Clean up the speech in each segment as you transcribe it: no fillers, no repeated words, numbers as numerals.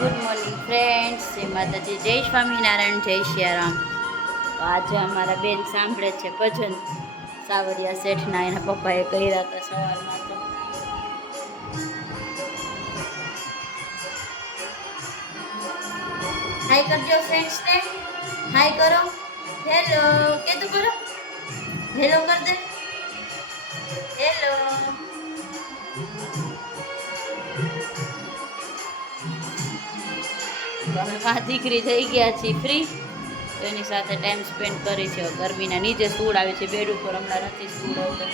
Good morning friends, જય માતાજી, જય સ્વામિનારાયણ, જય સિયારામ. તો આજે અમારા બેન સાંભળે છે ભજન સાવરિયા શેઠના. એના પપ્પાએ કર્યા હતા સવારમાં. તો હાય કરજો ફ્રેન્ડ્સને, હાય કરો, હેલો કે તું કરો, હેલો કર દે, હેલો. અમે માં દીકરી થઈ ગયા છીએ ફ્રી, તો એની સાથે ટાઈમ સ્પેન્ડ કરી છે. ગરમીના નીચે સૂડ આવે છે, બેડ ઉપર હમણાં નથી સૂડ આવતો.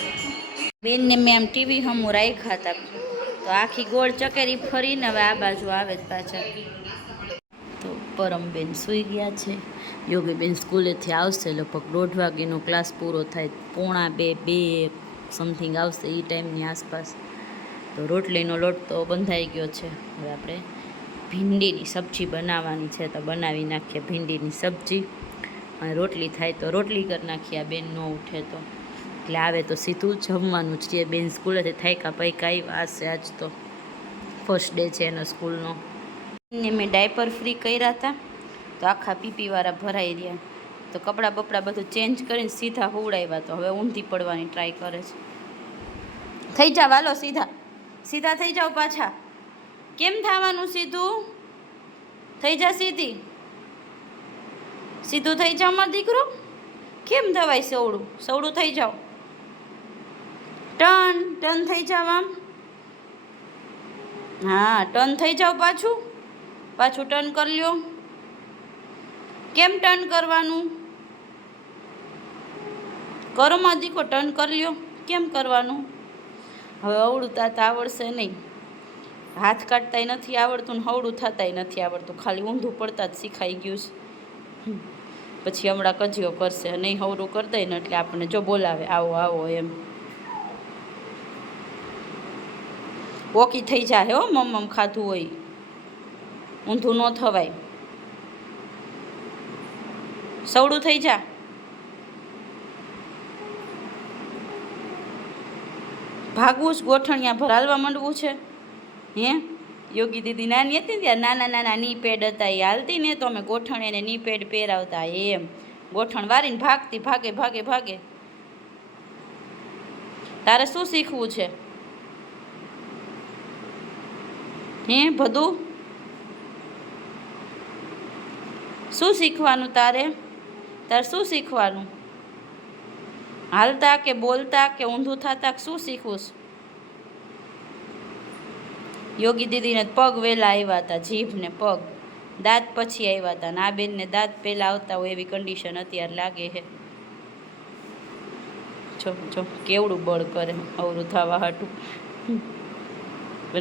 બેનને મેં આમ ટીવી હમું રાખ્યા હતા, તો આખી ગોળ ચકેરી ફરીને હવે આ બાજુ આવે જ પાછા. તો પરમબેન સૂઈ ગયા છે. યોગીબેન સ્કૂલેથી આવશે, લગભગ 1:30 વાગ્યાનો ક્લાસ પૂરો થાય, 1:45-2 સમથિંગ આવશે એ ટાઈમની આસપાસ. તો રોટલીનો લોટ તો બંધાઈ ગયો છે. હવે આપણે ભીંડીની સબ્જી બનાવવાની છે, તો બનાવી નાખીએ ભીંડીની સબ્જી. અને રોટલી થાય તો રોટલી કરી નાખીએ. આ બેન ન ઉઠે તો, એટલે આવે તો સીધું જમવાનું જ છે. બેન સ્કૂલેથી થાયકા પૈકા આવ્યા હશે, આજ તો ફર્સ્ટ ડે છે એનો સ્કૂલનો. ને મેં ડાયપર ફ્રી કર્યા હતા, તો આખા પીપીવાળા ભરાઈ રહ્યા. તો કપડાં બપડા બધું ચેન્જ કરીને સીધા હોવડાવ્યા. તો હવે ઊંધી પડવાની ટ્રાય કરે છે. થઈ જાવ, હાલો સીધા સીધા થઈ જાઓ પાછા. કેમ થવાનું સીધું? થઈ જા સીધી, સીધું થઈ જાઓ મારો દીકરો. કેમ થવાય સવડું? સવડું થઈ જાઓ. ટર્ન ટર્ન થઈ જાવ આમ. હા, ટર્ન થઈ જાઓ. પાછું પાછું ટર્ન કરી લ્યો. કેમ ટર્ન કરવાનું? કરો મારો દીકરો, ટર્ન કરી લ્યો. કેમ કરવાનું? હવે અવળું તાત આવડશે નહીં. હાથ કાઢતાય નથી આવડતું, ને હવડું થતાય નથી આવડતું. ખાલી ઊંધું પડતા જ શીખાઈ ગયું છે. પછી હમણાં કજિયો કરશે, નહીં હવડું કરી દે ને એટલે આપણને જો બોલાવે આવો આવો એમ. વોકી થઈ જાય હો, મમ ખાધું હોય. ઊંધું ન થવાય. સવડું થઈ જા. ભાગવું જ, ગોઠણિયા ભર હાલવા માંડવું છે. હે યોગી દીદી નાની હતી ને ત્યારે નાના નાના ની પેડ હતા, એ હાલતી ને તો અમે ગોઠણ એને ની પેડ પહેરાવતા. એમ ગોઠણ વારીને ભાગતી, ભાગે ભાગે ભાગે. તારે શું શીખવું છે? હે બધું શું શીખવાનું તારે? તારે શું શીખવાનું? હાલતા કે બોલતા કે ઊંધું થતા શું શીખવું છે? યોગી દીદીને પગ વહેલા આવ્યા હતા, જીભ ને પગ. દાંત પછી આવ્યા હતા, ને આ બેનને દાંત પહેલાં આવતા હોય એવી કન્ડિશન અત્યારે લાગે છે. જો જો કેવડું બળ કરે હવરું થવા હાટું.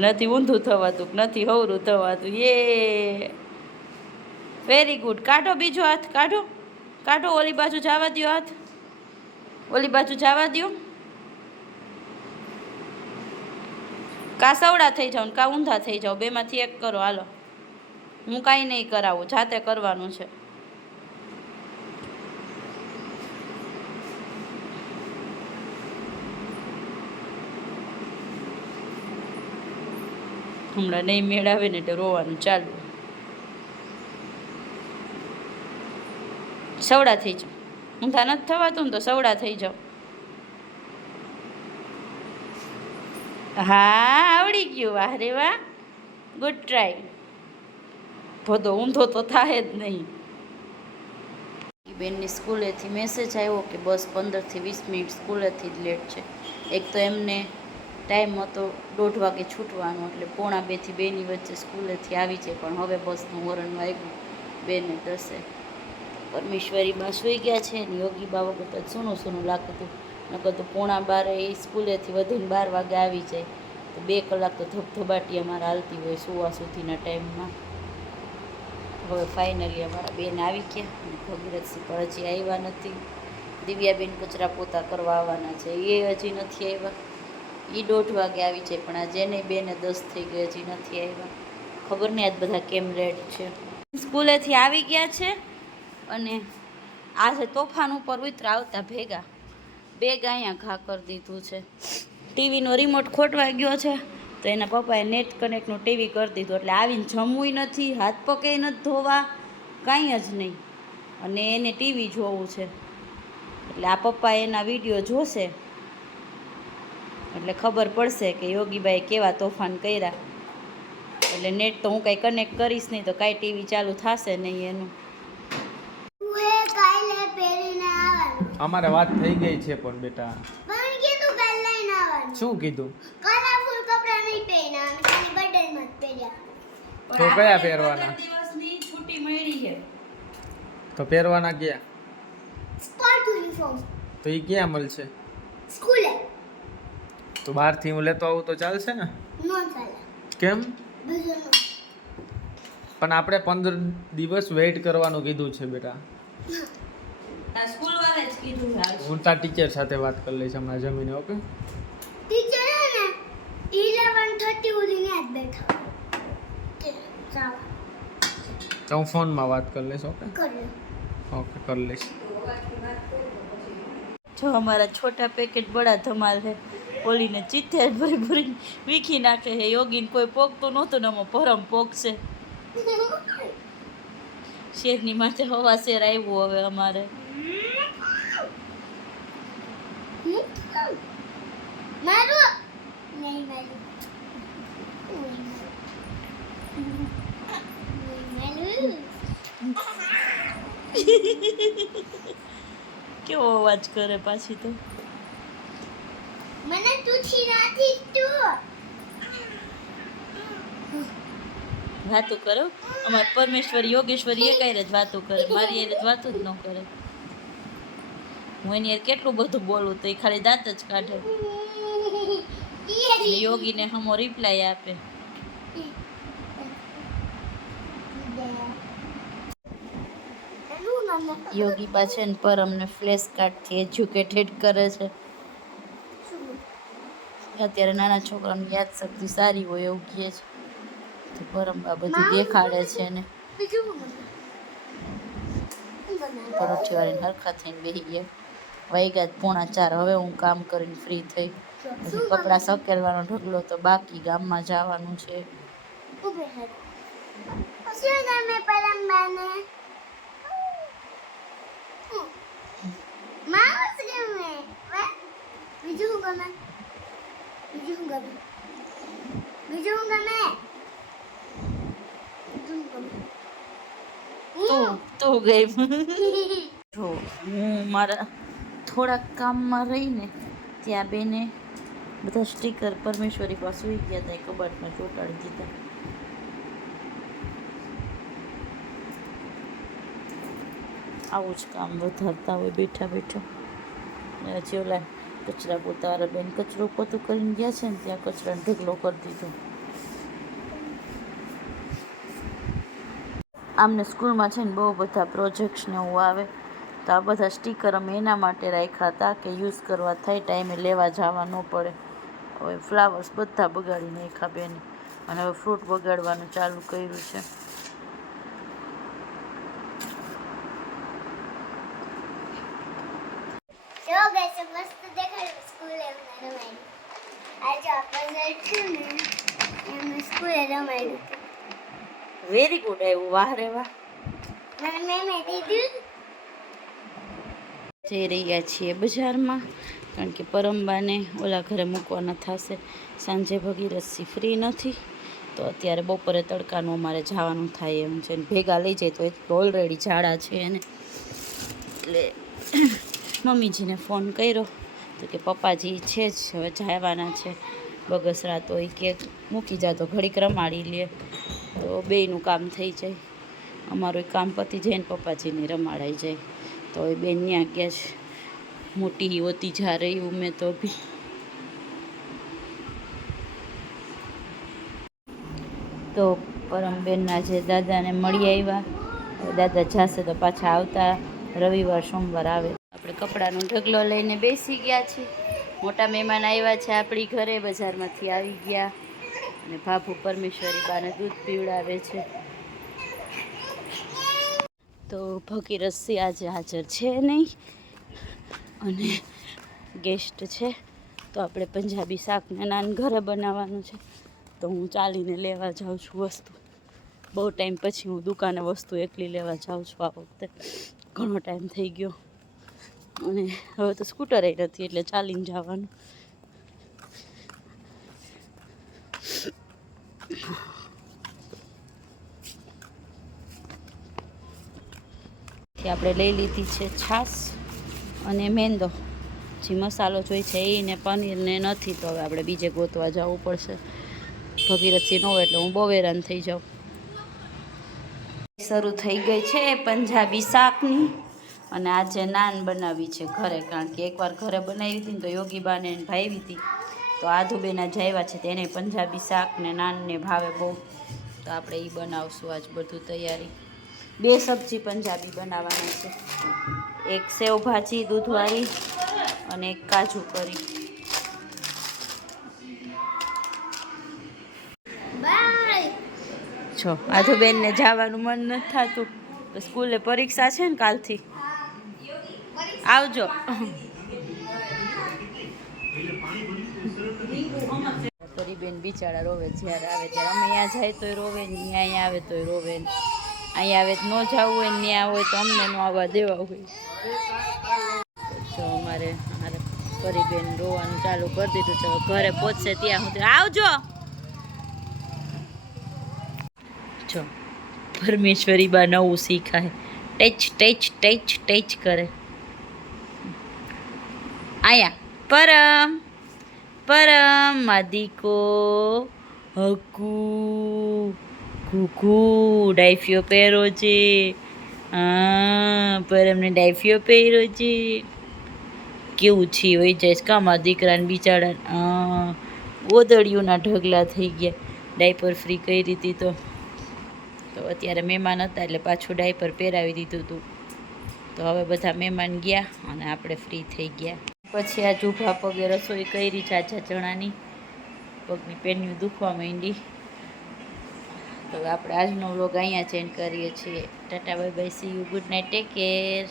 નથી ઊંધું થવાતું, નથી હવરું થવાતું. એ વેરી ગુડ. કાઢો બીજો હાથ, કાઢો કાઢો. ઓલી બાજુ જવા દો હાથ, ઓલી બાજુ જવા દો. કા સવડા થઈ જાઓ ને કા ઊંધા થઈ જાઓ, બેમાંથી એક કરો. હાલો, હું કાંઈ નહીં કરાવું, જાતે કરવાનું છે. હમણાં નહીં મેળાવે ને એટલે રોવાનું ચાલુ. સવડા થઈ જાઓ. ઊંધા નથી થવાતું ને તો સવડા થઈ જાઓ. હા, આવડી ગયું. વાહ રે વાહ, ગુડ ટ્રાય. ભદો ઊંધો તો થાય જ નહીં. બેનની સ્કૂલેથી મેસેજ આવ્યો કે બસ 15 થી 20 મિનિટ સ્કૂલેથી જ લેટ છે. એક તો એમને ટાઈમ હતો 1:30 વાગે છૂટવાનો, એટલે 1:45 થી 2 ની વચ્ચે સ્કૂલેથી આવી છે. પણ હવે બસનું હોરન વાગ્યું 2:10. પરમેશ્વરી બા સૂઈ ગયા છે ને યોગી બા વખત સૂનું સૂનું લાગતું હતું. નકર તો 11:15 એ સ્કૂલેથી વધીને 12 વાગે આવી જાય. તો 2 કલાક તો ધબધબાટી અમારે હાલતી હોય સુવા સુધીના ટાઈમમાં. હવે ફાઇનલી અમારા બેન આવી ગયા, અને ભગીરથસિંહ પણ હજી આવ્યા નથી. દિવ્યાબેન કચરા પોતા કરવા આવવાના છે, એ હજી નથી આવ્યા. એ 1:30 વાગે આવી છે, પણ આ જેને બેને 10 થઈ ગઈ, હજી નથી આવ્યા. ખબર નહીં આજ બધા કેમ લેટ છે. સ્કૂલેથી આવી ગયા છે, અને આજે તોફાન ઉપર ઉતરા આવતા ભેગા બેગ અહીંયા ઘા કરી દીધું છે. ટીવીનો રિમોટ ખોટવાઈ ગયો છે, તો એના પપ્પાએ નેટ કનેક્ટનું ટીવી કરી દીધું, એટલે આવીને જમવું નથી, હાથ પગે નથી ધોવા, કાંઈ જ નહીં, અને એને ટીવી જોવું છે. એટલે આ પપ્પા એના વિડીયો જોશે એટલે ખબર પડશે કે યોગીભાઈ કેવા તોફાન કર્યા. એટલે નેટ તો હું કાંઈ કનેક્ટ કરીશ નહીં તો કાંઈ ટીવી ચાલુ થશે નહીં એનું. અમારે વાત થઈ ગઈ છે પણ બેટા. શું કીધું? તો કયા પહેરવાના? દિવસની છૂટી મળી છે તો પહેરવાના ક્યાં? સ્પોર્ટ યુનિફોર્મ તો એ ક્યાં મળશે? સ્કૂલે. તો બહારથી હું લેતો આવું તો ચાલશે ને? નો ચાલે. કેમ? બીજું પણ આપણે 15 દિવસ વેઇટ કરવાનું કીધું છે બેટા. સ્કૂલ વાળા જ કીધું છે. હું તાર ટીચર સાથે વાત કરી લઈશ હમણાં જમીને. ઓકે ટીચર હે ને 11:30 સુધી ને જ બેઠા. ચાલો તો હું ફોનમાં વાત કરી લઈશ. ઓકે કરી ઓકે કરી લઈશ. જો અમારા છોટા પેકેટ બડા ધમાલ છે. ઓલીને ચિત્તેર ભરી ભરી વીખી નાખે છે. યોગીને કોઈ પોગતું નહોતું ને આમાં પરમ પોગશે. શેરની માથે હવા શેર આવ્યું હવે અમારે. મારું નહીં મારું કેવો અવાજ કરે પાછી તો. મને તુછી નથી તું વાતો કરો. અમારે પરમેશ્વર યોગેશ્વરી એ કઈ જ વાતો કરે, મારી એ વાતો જ ન કરે. હું એની હારે કેટલું બધું બોલું તો એ ખાલી દાંત જ કાઢે. યોગીને હમો રિપ્લાય આપે. યોગી પાછળ પર અમને ફ્લેશ કાર્ડથી એજ્યુકેટેડ કરે છે. અત્યારે નાના છોકરાની યાદશક્તિ સારી હોય એવું કહે છે. તો પરમબા બધું દેખાડે છે ને. પરોઠી વાળીને હરખા થઈને બેસી ગયા. વાગ્યા 3:45. હવે હું કામ કરીને ફ્રી થઈ. કપડાં સકેલવાનો ઢગલો તો બાકી, ગામમાં જવાનું છે. તું ગઈ. જો હું મારા થોડાક કામમાં રહીને ત્યાં બેને બધા સ્ટીકર પરમેશ્વરી પાસે સુઈ ગયા હતા, એ કબાટમાં ચોંટાડી દીધા. આવું જ કામ વધારતા હોય બેઠા બેઠા. હજી ઓલા કચરા પોતાવાળા બેન કચરો પોતું કરીને ગયા છે ને ત્યાં કચરાનો ઢગલો કરી દીધો. આમને સ્કૂલમાં છે ને બહુ બધા પ્રોજેક્ટ્સ ને એવું આવે તો આ બધા સ્ટીકર અમે એના માટે રાખ્યા હતા કે યુઝ કરવા થાય, ટાઈમે લેવા જવા ન પડે. હવે ફ્લાવર્સ બધા બગાડી નાખ્યા બેને, અને હવે ફ્રૂટ બગાડવાનું ચાલુ કર્યું છે. મસ્ત દેખાડ્યું સ્કૂલે રમાડ્યું. આજે આપણે સ્કૂલે રમાડ્યું. વેરી ગુડ આવ્યું. વાહ રે વાહ. મને મેં દીધું. જઈ રહ્યા છીએ બજારમાં, કારણ કે પરમબાને ઓલા ઘરે મૂકવાના થશે. સાંજે ભગીરથથી ફ્રી નથી તો અત્યારે બપોરે તડકાનું અમારે જવાનું થાય એમ છે. ભેગા લઈ જાય તો એક ઓલરેડી ઝાડા છે એને. એટલે મમ્મીજીને ફોન કર્યો તો કે પપ્પાજી છે જ હવે જવાના છે બગસરા, તો એ કે મૂકી જા તો ઘડીક રમાડી લે તો બેયનું કામ થઈ જાય. અમારું કામ પતી જાય ને પપ્પાજીને રમાડાઈ જાય. તો એ બેન ત્યાં ગયા છે. મોટી હોતી જા રહી હું મેં તો ભી. તો પરમબેનના જે દાદાને મળી આવ્યા. દાદા જશે તો પાછા આવતા રવિવાર સોમવાર આવે. આપણે કપડાનો ઢગલો લઈને બેસી ગયા છીએ. મોટા મહેમાન આવ્યા છે આપણી ઘરે, બજારમાંથી આવી ગયા. અને ભાભુ પરમેશ્વરી બાને દૂધ પીવડાવે છે. તો ભગીરથસિંહ આજે હાજર છે નહીં અને ગેસ્ટ છે, તો આપણે પંજાબી શાક ને નાન ઘરે બનાવવાનું છે. તો હું ચાલીને લેવા જાઉં છું વસ્તુ. બહુ ટાઈમ પછી હું દુકાને વસ્તુ એકલી લેવા જાઉં છું આ વખતે. ઘણો ટાઈમ થઈ ગયો અને હવે તો સ્કૂટર નથી એટલે ચાલીને જવાનું. આપણે લઈ લીધી છે છાશ અને મેંદો. જે મસાલો જોઈ છે એ ને પનીર ને નથી તો હવે આપણે બીજે ગોતવા જવું પડશે. ભગીરથથી ન હોય એટલે હું બહુ હેરાન થઈ જાઉં. શરૂ થઈ ગઈ છે પંજાબી શાકની અને આજે નાન બનાવી છે ઘરે, કારણ કે એકવાર ઘરે બનાવી હતી ને તો યોગીબાને ભાવી હતી તો આધુબેના જાવ્યા છે તેને પંજાબી શાક ને નાન ને ભાવે બહુ, તો આપણે એ બનાવશું આજ. બધું તૈયારી 2 સબ્જી પંજાબી બનાવવાના છે, એક સેવ ભાજી દૂધવાળી અને એક કાજુ કરી. બાય. જો આધુબેનને જવાનું મન નથી થતું, સ્કૂલે પરીક્ષા છે ને કાલથી. આવજો. પરીબેન બિચારા રોવે, જ્યારે આવે ત્યારે. અમે અહીંયા જાય તોય રોવે ને અહીંયા આવે તોય રોવે ને અહીંયા આવે તો ન જવું હોય ને ત્યાં હોય તો અમને ન આવવા દેવા હોય. તો અમારે પરીબેન રોવાનું ચાલુ કરી દીધું છે. ઘરે પહોંચશે ત્યાં સુધી આવજો. જો પરમેશ્વરી બા નવું શીખાય, ટેચ ટેચ ટેચ ટેચ કરે. આયા પરમ પરમ માદીકો હકુ કુકુ ડાયફિયો પહેરો છે. હા પરમને ડાયફિયો પહેરો છે. કેવું છે હોય જાય કામાં દીકરાને બિચારા ગોદડીઓના ઢગલા થઈ ગયા. ડાયપર ફ્રી કરી હતી તો અત્યારે મહેમાન હતા એટલે પાછું ડાયપર પહેરાવી દીધું હતું. તો હવે બધા મહેમાન ગયા અને આપણે ફ્રી થઈ ગયા. પછી આ જૂભા પગે રસોઈ કરી ચાચા ચણાની, પગની પેન્યું દુખવા માંડી. તો આપણે આજનો વ્લોગ અહીંયા ચેન્જ કરીએ છીએ. Tata bye bye, C you, good night, take care.